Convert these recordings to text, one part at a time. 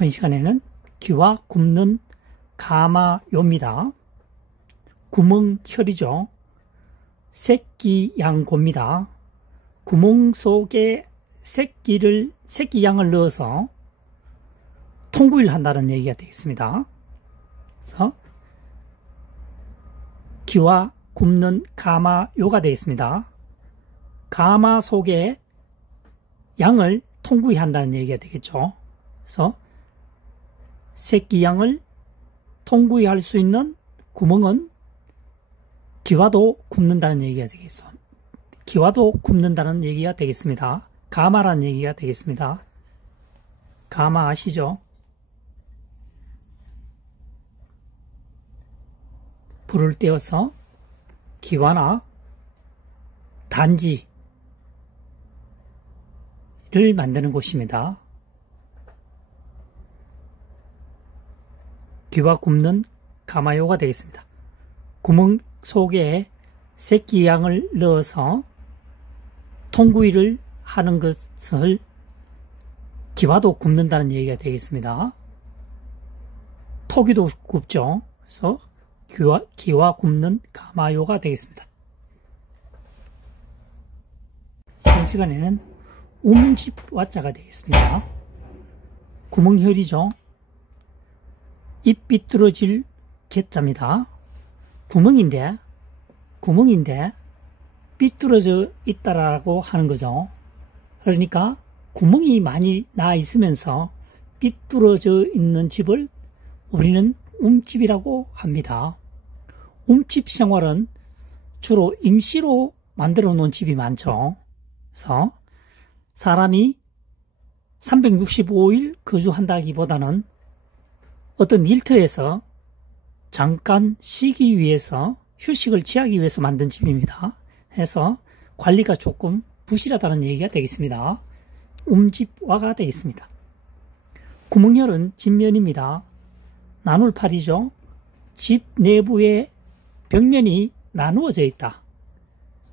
이번 시간에는 기와 굽는 가마요입니다. 구멍혈이죠. 새끼양고입니다. 구멍 속에 새끼양을 넣어서 통구이를 한다는 얘기가 되겠습니다. 그래서 기와 굽는 가마요가 되겠습니다. 가마 속에 양을 통구이 한다는 얘기가 되겠죠. 그래서 새끼양을 통구이 할 수 있는 구멍은 기와도 굽는다는 얘기가 되겠어. 기와도 굽는다는 얘기가 되겠습니다. 가마라는 얘기가 되겠습니다. 가마 아시죠? 불을 떼어서 기와나 단지를 만드는 곳입니다. 기와 굽는 가마요가 되겠습니다. 구멍 속에 새끼양을 넣어서 통구이를 하는 것을 기와도 굽는다는 얘기가 되겠습니다. 토기도 굽죠. 그래서 기와 굽는 가마요가 되겠습니다. 이번 시간에는 움집와자가 되겠습니다. 구멍혈이죠. 입 삐뚤어질 개자입니다. 구멍인데 삐뚤어져 있다라고 하는 거죠. 그러니까 구멍이 많이 나 있으면서 삐뚤어져 있는 집을 우리는 움집이라고 합니다. 움집 생활은 주로 임시로 만들어 놓은 집이 많죠. 그래서 사람이 365일 거주한다기보다는 어떤 일터에서 잠깐 쉬기 위해서 휴식을 취하기 위해서 만든 집입니다. 해서 관리가 조금 부실하다는 얘기가 되겠습니다. 움집화가 되겠습니다. 구멍혈은 집면입니다. 나눌팔이죠. 집 내부에 벽면이 나누어져 있다.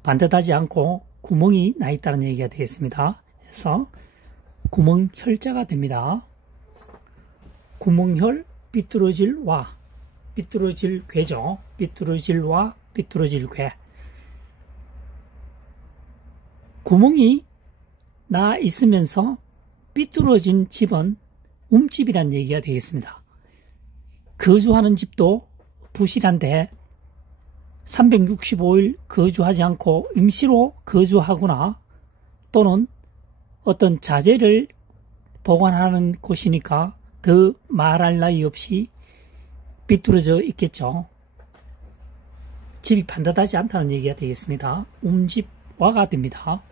반듯하지 않고 구멍이 나 있다는 얘기가 되겠습니다. 그래서 구멍혈자가 됩니다. 구멍혈, 삐뚤어질 와, 삐뚤어질 괴죠. 삐뚤어질 와, 삐뚤어질 괴. 구멍이 나 있으면서 삐뚤어진 집은 움집이란 얘기가 되겠습니다. 거주하는 집도 부실한데 365일 거주하지 않고 임시로 거주하거나 또는 어떤 자재를 보관하는 곳이니까 더 말할 나위 없이 삐뚤어져 있겠죠. 집이 반듯하지 않다는 얘기가 되겠습니다. 움집화가 됩니다.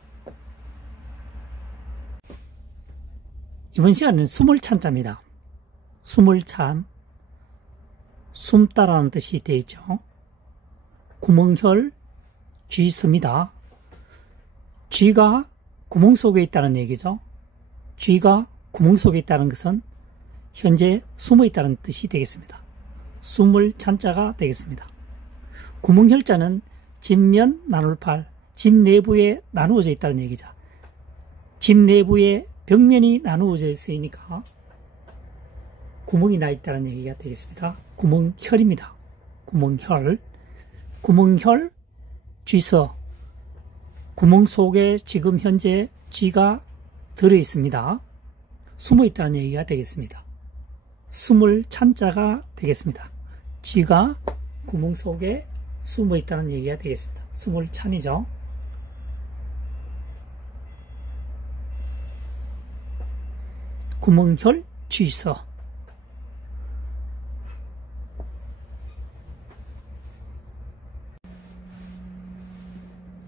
이번 시간은 숨을 찬자입니다. 숨을 찬, 숨다라는 뜻이 되어 있죠. 구멍혈, 쥐습니다. 쥐가 구멍 속에 있다는 얘기죠. 쥐가 구멍 속에 있다는 것은 현재 숨어 있다는 뜻이 되겠습니다. 숨을 찬자가 되겠습니다. 구멍혈자는 집면 나눌팔, 집 내부에 나누어져 있다는 얘기죠. 집 내부에 벽면이 나누어져 있으니까 구멍이 나 있다는 얘기가 되겠습니다. 구멍혈입니다. 구멍혈, 구멍혈, 쥐서, 구멍 속에 지금 현재 쥐가 들어 있습니다. 숨어 있다는 얘기가 되겠습니다. 숨을 찬자가 되겠습니다. 쥐가 구멍 속에 숨어 있다는 얘기가 되겠습니다. 숨을 찬이죠. 구멍혈, 쥐서.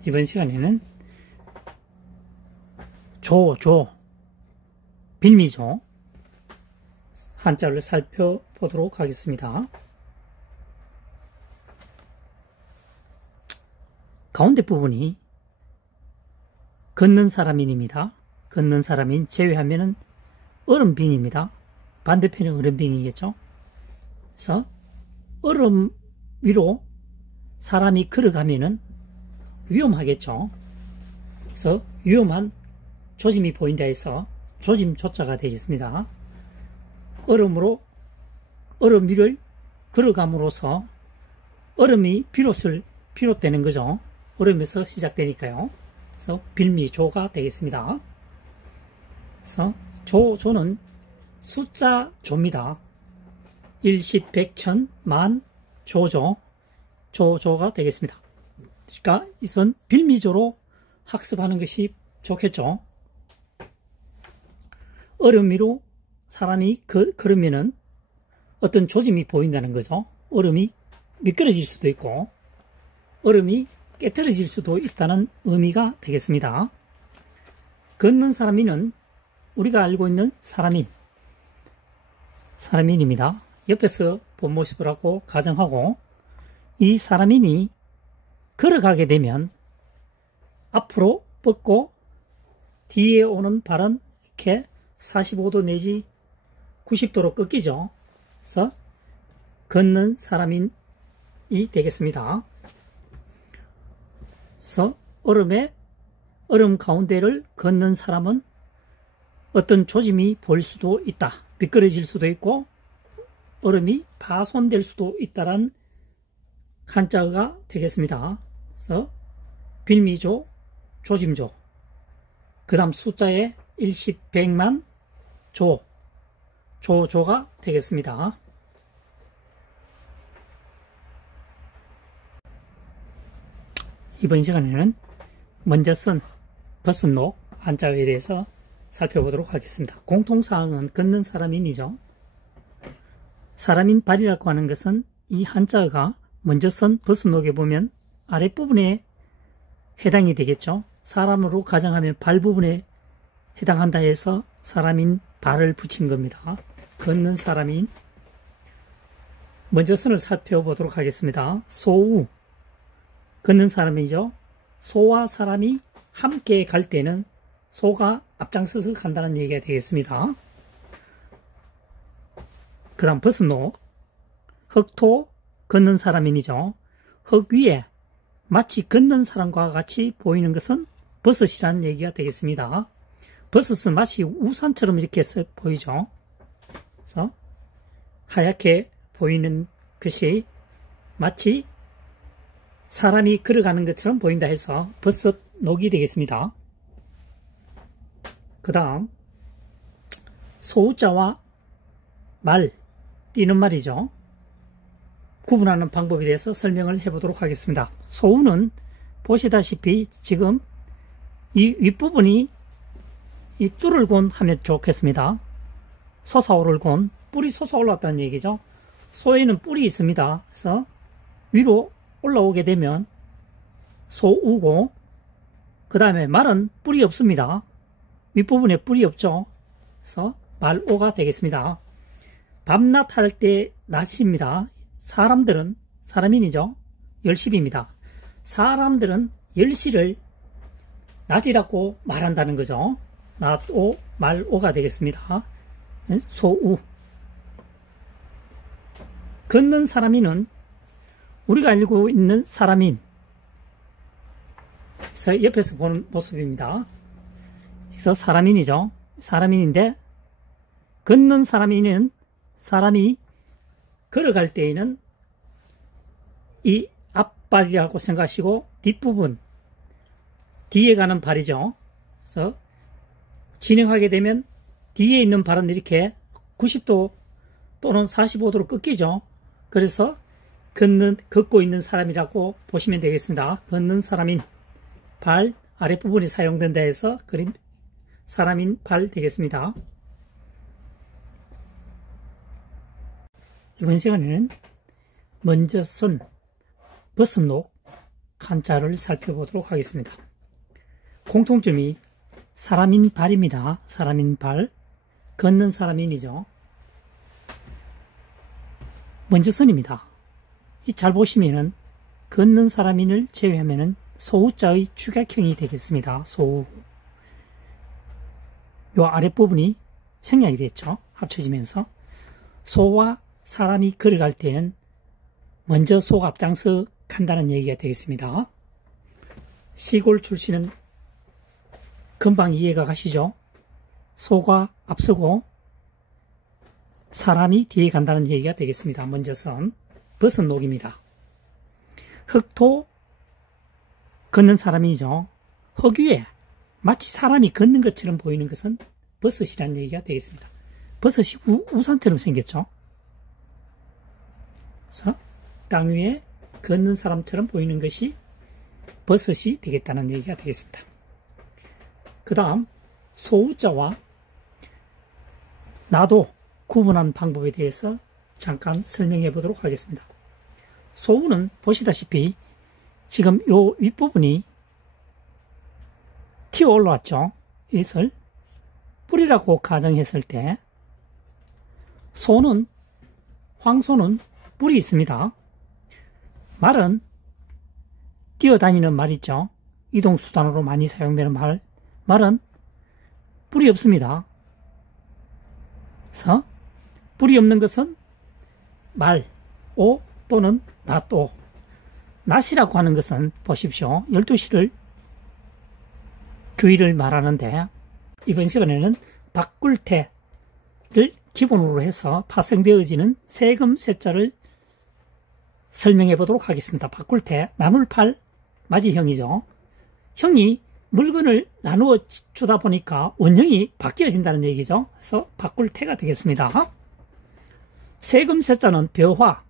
이번 시간에는 빌미죠. 한자를 살펴보도록 하겠습니다. 가운데 부분이 걷는 사람인입니다. 걷는 사람인 제외하면은 얼음빙입니다. 반대편은 얼음빙이겠죠. 그래서 얼음 위로 사람이 걸어가면은 위험하겠죠. 그래서 위험한 조짐이 보인다 해서 조짐 조자가 되겠습니다. 얼음 위를 걸어감으로써 얼음이 비롯되는 거죠. 얼음에서 시작되니까요. 그래서 빌미조가 되겠습니다. 그래서 조는 숫자 조입니다. 1, 10, 100, 1000, 만, 조가 되겠습니다. 그러니까 이선 빌미조로 학습하는 것이 좋겠죠. 얼음 위로 사람이 걸으면은 어떤 조짐이 보인다는 거죠. 얼음이 미끄러질 수도 있고 얼음이 깨트려질 수도 있다는 의미가 되겠습니다. 걷는 사람인은 우리가 알고 있는 사람인입니다. 옆에서 본 모습을 하고 가정하고 이 사람인이 걸어가게 되면 앞으로 뻗고 뒤에 오는 발은 이렇게 45도 내지 90도로 꺾이죠. 그래서 걷는 사람인이 되겠습니다. 그래서 얼음 가운데를 걷는 사람은 어떤 조짐이 보일 수도 있다. 미끄러질 수도 있고 얼음이 파손될 수도 있다는 한자가 되겠습니다. 그래서 빌미조, 조짐조, 그 다음 숫자에 1, 10, 100만, 조가 되겠습니다. 이번 시간에는 먼저 쓴 버섯록 한자에 대해서 살펴보도록 하겠습니다. 공통사항은 걷는 사람인이죠. 사람인 발이라고 하는 것은 이 한자가 먼저 쓴 버섯록에 보면 아랫부분에 해당이 되겠죠. 사람으로 가정하면 발 부분에 해당한다 해서 사람인 발을 붙인 겁니다. 걷는 사람인. 먼저 선을 살펴보도록 하겠습니다. 소우, 걷는 사람이죠. 소와 사람이 함께 갈 때는 소가 앞장서서 간다는 얘기가 되겠습니다. 그 다음 버섯록, 흙토, 걷는 사람인이죠. 흙 위에 마치 걷는 사람과 같이 보이는 것은 버섯이라는 얘기가 되겠습니다. 버섯은 마치 우산처럼 이렇게 보이죠. 그래서 하얗게 보이는 것이 마치 사람이 걸어가는 것처럼 보인다 해서 버섯록이 되겠습니다. 그 다음 소자와 말, 뛰는 말이죠. 구분하는 방법에 대해서 설명을 해보도록 하겠습니다. 소우는 보시다시피 지금 이 윗부분이 이 뚫을 곤 하면 좋겠습니다. 솟아오를 곤, 뿔이 솟아올랐다는 얘기죠. 소에는 뿔이 있습니다. 그래서 위로 올라오게 되면 소우고, 그 다음에 말은 뿔이 없습니다. 윗부분에 뿔이 없죠. 그래서 말오가 되겠습니다. 밤낮 할 때 낮입니다. 사람인이죠. 10시입니다. 사람들은 10시를 낮이라고 말한다는 거죠. 낮오, 말오가 되겠습니다. 소우. 걷는 사람인은 우리가 알고 있는 사람인. 그래서 옆에서 보는 모습입니다. 그래서 사람인이죠. 사람인인데 걷는 사람인은 사람이 걸어갈 때에는 이 앞발이라고 생각하시고 뒷부분, 뒤에 가는 발이죠. 그래서 진행하게 되면 뒤에 있는 발은 이렇게 90도 또는 45도로 꺾이죠. 그래서 걷고 있는 사람이라고 보시면 되겠습니다. 걷는 사람인 발 아랫부분이 사용된다 해서 그림 사람인 발 되겠습니다. 이번 시간에는 먼저 쓴 버섯록 한자를 살펴보도록 하겠습니다. 공통점이 사람인 발입니다. 사람인 발, 걷는 사람인이죠. 먼저 선입니다. 잘 보시면은 걷는 사람인을 제외하면은 소우자의 축약형이 되겠습니다. 소우. 요 아랫부분이 생략이 됐죠. 합쳐지면서. 소와 사람이 걸어갈 때는 먼저 소가 앞장서 간다는 얘기가 되겠습니다. 시골 출신은 금방 이해가 가시죠? 소가 앞서고 사람이 뒤에 간다는 얘기가 되겠습니다. 먼저선 벗은 녹입니다. 흙토 걷는 사람이죠. 흙 위에 마치 사람이 걷는 것처럼 보이는 것은 버섯이라는 얘기가 되겠습니다. 버섯이 우산처럼 생겼죠. 그래서 땅 위에 걷는 사람처럼 보이는 것이 버섯이 되겠다는 얘기가 되겠습니다. 그 다음 소우자와 나도 구분하는 방법에 대해서 잠깐 설명해 보도록 하겠습니다. 소우는 보시다시피 지금 요 윗부분이 튀어 올라왔죠. 이것을 뿌리라고 가정했을 때 소는 황소는 뿔이 있습니다. 말은 뛰어다니는 말 있죠. 이동수단으로 많이 사용되는 말은 뿔이 없습니다. 그래서 뿔이 없는 것은 말, 오 또는 낫오. 낫이라고 하는 것은 보십시오. 12시를 주의를 말하는데 이번 시간에는 바꿀태를 기본으로 해서 파생되어지는 세금 세자를 설명해 보도록 하겠습니다. 바꿀태, 나눌 팔, 맞이형이죠. 형이 물건을 나누어 주다 보니까 원형이 바뀌어진다는 얘기죠. 그래서 바꿀태가 되겠습니다. 세금 세자는 벼화,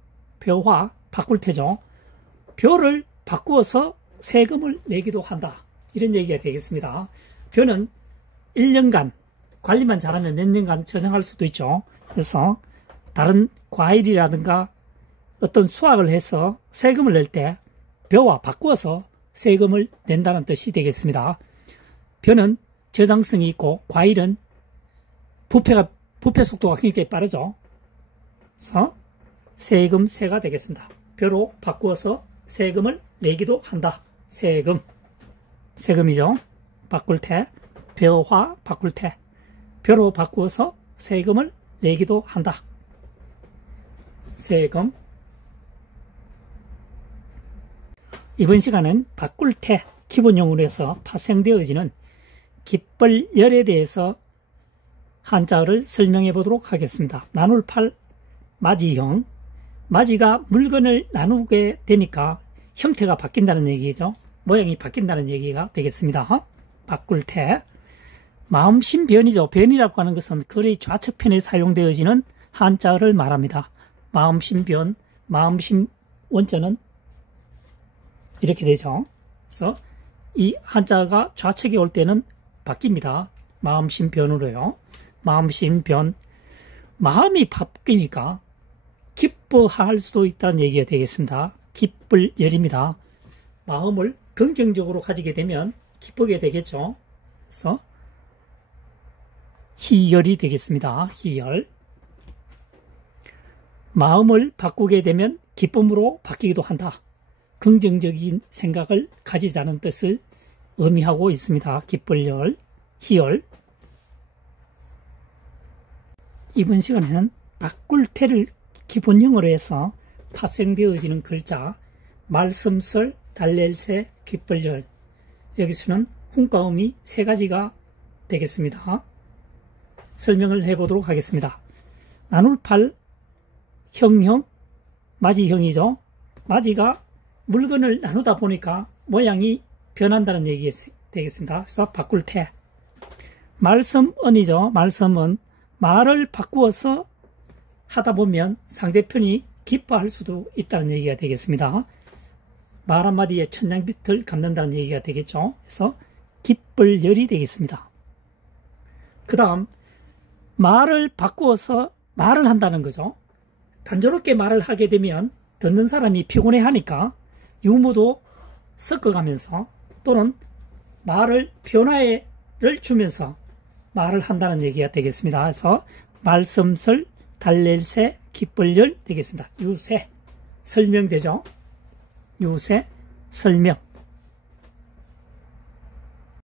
바꿀태죠. 벼를 바꾸어서 세금을 내기도 한다. 이런 얘기가 되겠습니다. 벼는 1년간 관리만 잘하면 몇 년간 저장할 수도 있죠. 그래서 다른 과일이라든가 어떤 수확을 해서 세금을 낼 때 벼와 바꾸어서 세금을 낸다는 뜻이 되겠습니다. 벼는 저장성이 있고 과일은 부패 속도가 굉장히 빠르죠. 그래서 세금세가 되겠습니다. 벼로 바꾸어서 세금을 내기도 한다. 세금이죠. 바꿀태, 벼화 바꿀태. 벼로 바꾸어서 세금을 내기도 한다. 세금. 이번 시간은 바꿀태 기본용어로 해서 파생되어지는 깃벌열에 대해서 한자어를 설명해 보도록 하겠습니다. 나눌 팔, 맞이형. 맞이가 물건을 나누게 되니까 형태가 바뀐다는 얘기죠. 모양이 바뀐다는 얘기가 되겠습니다. 바꿀태. 마음심변이죠. 변이라고 하는 것은 글의 좌측편에 사용되어지는 한자어를 말합니다. 마음심변, 마음심 원자는 이렇게 되죠. 그래서 이 한자가 좌측에 올 때는 바뀝니다. 마음심변으로요. 마음심변. 마음이 바뀌니까 기뻐할 수도 있다는 얘기가 되겠습니다. 기쁠열입니다. 마음을 긍정적으로 가지게 되면 기쁘게 되겠죠. 그래서 희열이 되겠습니다. 희열. 마음을 바꾸게 되면 기쁨으로 바뀌기도 한다. 긍정적인 생각을 가지자는 뜻을 의미하고 있습니다. 기쁠열, 희열. 이번 시간에는 바꿀태를 기본형으로 해서 파생되어지는 글자, 말씀설, 달랠새, 기쁠열. 여기서는 훈과음이 3가지가 되겠습니다. 설명을 해보도록 하겠습니다. 나눌 팔, 형형, 맞이형이죠. 맞이가 물건을 나누다 보니까 모양이 변한다는 얘기 되겠습니다. 그래서 바꿀태. 말씀언이죠. 말씀은 말을 바꾸어서 하다 보면 상대편이 기뻐할 수도 있다는 얘기가 되겠습니다. 말 한마디에 천냥빚을 갚는다는 얘기가 되겠죠. 그래서 기쁠열이 되겠습니다. 그 다음 말을 바꾸어서 말을 한다는 거죠. 단조롭게 말을 하게 되면 듣는 사람이 피곤해하니까 유무도 섞어가면서 또는 말을 변화를 주면서 말을 한다는 얘기가 되겠습니다. 그래서 말씀설, 달랠새, 기쁠열 되겠습니다. 유세, 설명되죠. 유세, 설명.